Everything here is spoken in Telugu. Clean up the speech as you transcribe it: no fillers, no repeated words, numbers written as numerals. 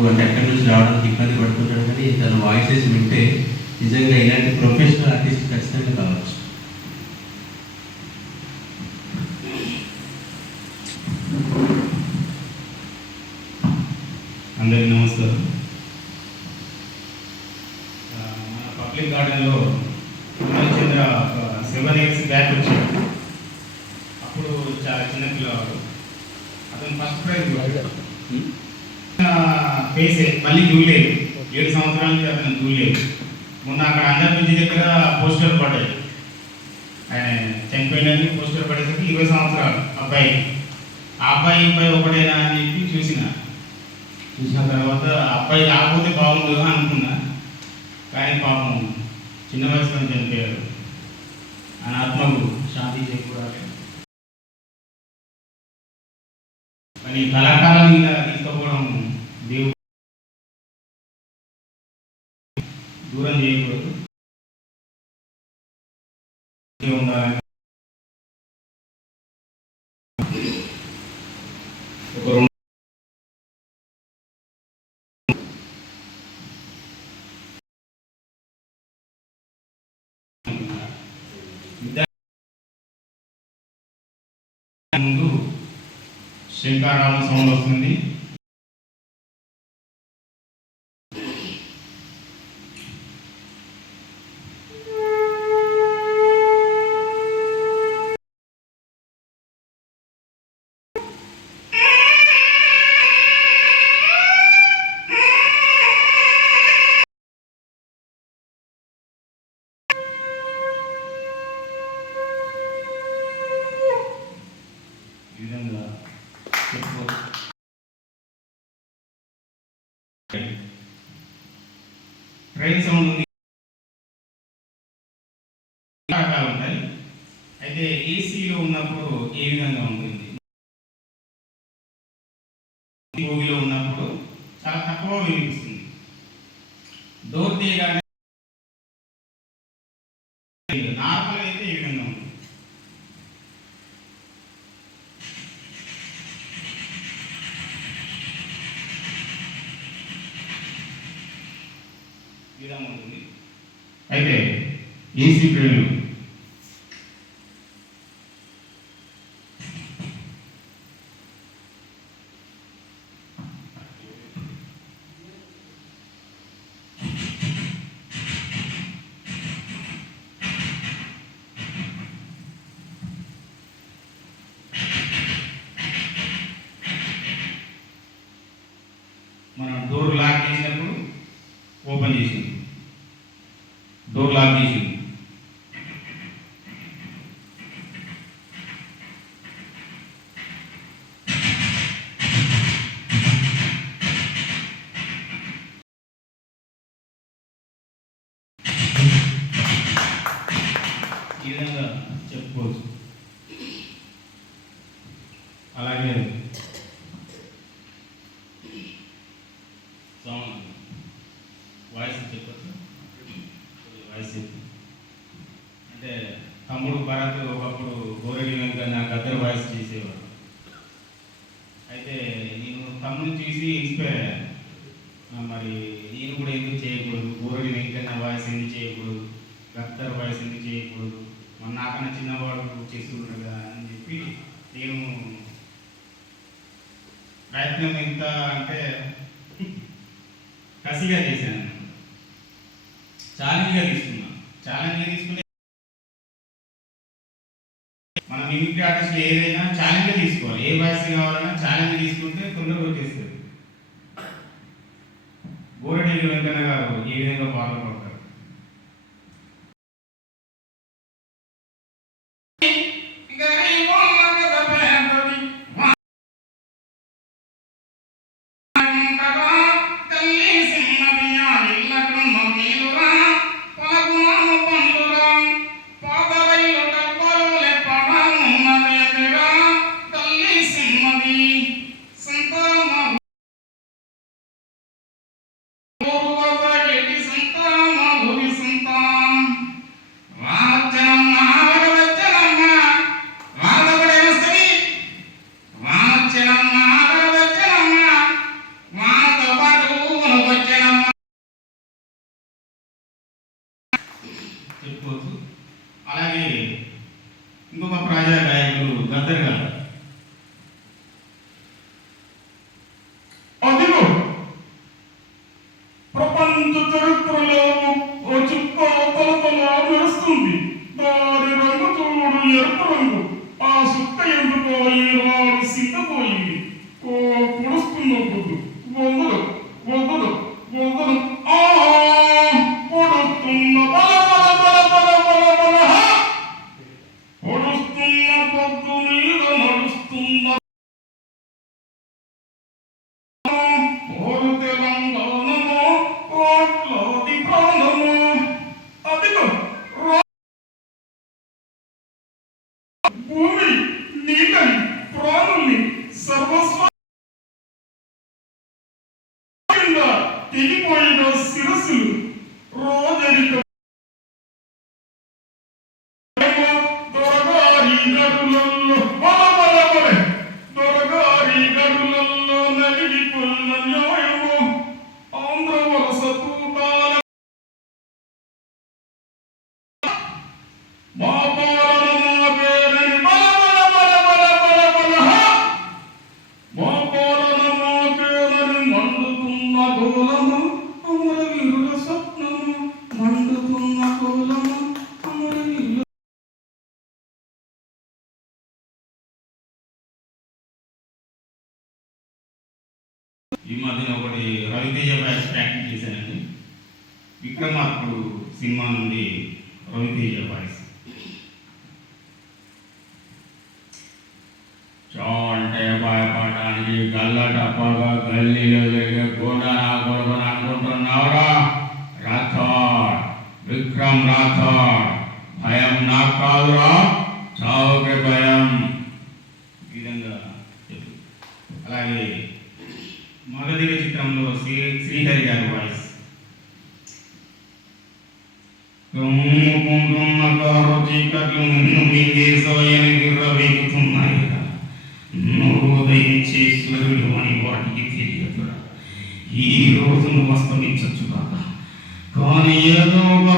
అంటే ఎక్కడి నుంచి రావడానికి ఇబ్బంది పడుతున్నాడు, కానీ తన వాయిసెస్ వింటే నిజంగా ఇలాంటి ప్రొఫెషనల్ ఆర్టిస్ట్ ఖచ్చితంగా కావచ్చు. అందరికీ నమస్కారం. మన పబ్లిక్ గార్డెన్లో చంద్ర 7 years బ్యాక్ వచ్చాడు. అప్పుడు చాలా చిన్న పిల్లవాడు. అతను ఫస్ట్ ప్రైజ్ ఫేసే మళ్ళీ చూడలేదు. 7 సంవత్సరాల నుంచి అతను చూడలేదు. మొన్న అక్కడ అందరి బ్రిడ్జి దగ్గర పోస్టర్ పడ్డాయి. ఆయన చనిపోయినందుకు పోస్టర్ పడేసరికి 20 సంవత్సరాలు అబ్బాయి. ఆ అబ్బాయి ఒకటేనా అని చెప్పి చూసిన తర్వాత అబ్బాయి రాకపోతే బాగుండు అనుకున్నా. కానీ పాపం చిన్న వయసులో చనిపోయారు. ఆయన ఆత్మకు శాంతి చేకూరాలి. కానీ కళాకాలం మీద తీసుకోవడం దేవుడు దూరం చేయకూడదు. ఉండాలని ఒక ముందు శంకారావం సౌండ్ వస్తుంది. ట్రైన్ సౌండ్ ఉంది. రకాలు ఉంటాయి. అయితే ఏసీలో ఉన్నప్పుడు ఏ విధంగా ఉంటుంది, మూవీలో ఉన్నప్పుడు చాలా తక్కువ వినిపిస్తుంది. డోర్ తీయగానే నార్మల్ అయితే ఏ విధంగా ఉంటుంది. విధంగా ఉంటుంది. అయితే ఏసీ ట్రైన్లు మనం డోర్ లాక్ చేసినప్పుడు ఓపెన్ చేసింది, డోర్ లాక్ చేసింది. ఈ విధంగా చెప్పుకోవచ్చు. అలాగే వాయిస్ చెప్పచ్చు. వాయిస్ అంటే తమ్ముడు భరత్ ఒకప్పుడు గోరెడి వెంకన్న గద్దర్ వాయిస్ చేసేవాడు. అయితే నేను తమ్ముడిని చూసి ఇన్స్పైర్ అయ్యాను. మరి నేను కూడా ఎందుకు చేయకూడదు, గోరెడి వెంకన్న వాయిస్ ఎందుకు చేయకూడదు, గద్దర్ వాయిస్ ఎందుకు చేయకూడదు, మన నాకన్నా చిన్నవాడు చేస్తున్నాడు కదా అని చెప్పి నేను ప్రయత్నం ఎంత అంటే కసిగా చేశాను. ఛాలెంజ్గా తీసుకున్నాను. ఛాలెంజ్గా తీసుకునే మన మిమిక్రీ ఆర్టిస్టులు ఏదైనా ఛాలెంజ్గా తీసుకోవాలి. ఏ వాయిస్ కావాలన్నా ఛాలెంజ్ తీసుకుంటే తొందరగా వచ్చేస్తుంది. గోరెడి వెంకన్న గారు ఏ విధంగా పాల్గొంటారు. తెగిపోయిన శిరస్సులు రోజరిక దొరగారి గరులలో దొరగారి గరులలో నలిగిపోయిన న్యాయము ఆంధ్ర వలస తూటాల మా పాలన మా పేరని బల బల బల బల బల బల మా పాలన మా పేరని మండుతున్న గోలము అమరవీరుల స్వప్నము మండుతున్న గోలము అమరవీరుల ఈ మధ్యన ఒకటి రవితేజ వాయిస్ ప్రాక్టీస్ చేశానండి. విక్రమార్కుడు సినిమా నుండి రవితేజ వాయిస్. అంటే భయపడడానికి గల్లటప్పగా గల్లీలో జరిగే గోడా నా కొడుకుని అనుకుంటున్నావురా రాథోడ్, విక్రమ్ రాథోడ్. భయం నాకు కాదురా, చావుకి భయం. ఈ విధంగా చెప్పు. అలాగే మగధీర చిత్రంలో శ్రీహరి గారి వాయిస్. కమ్ముకుంటున్న కారు చీకట్లు నిన్ను మింగేసోయని విర్రవీగుతున్నాయి. నువ్వు ఉదయించే సూర్యుడు అని వాటికి తెలియదురా. ఈ రోజు నువ్వు అస్తమించచ్చు కాక, కానీ ఏదో ఒక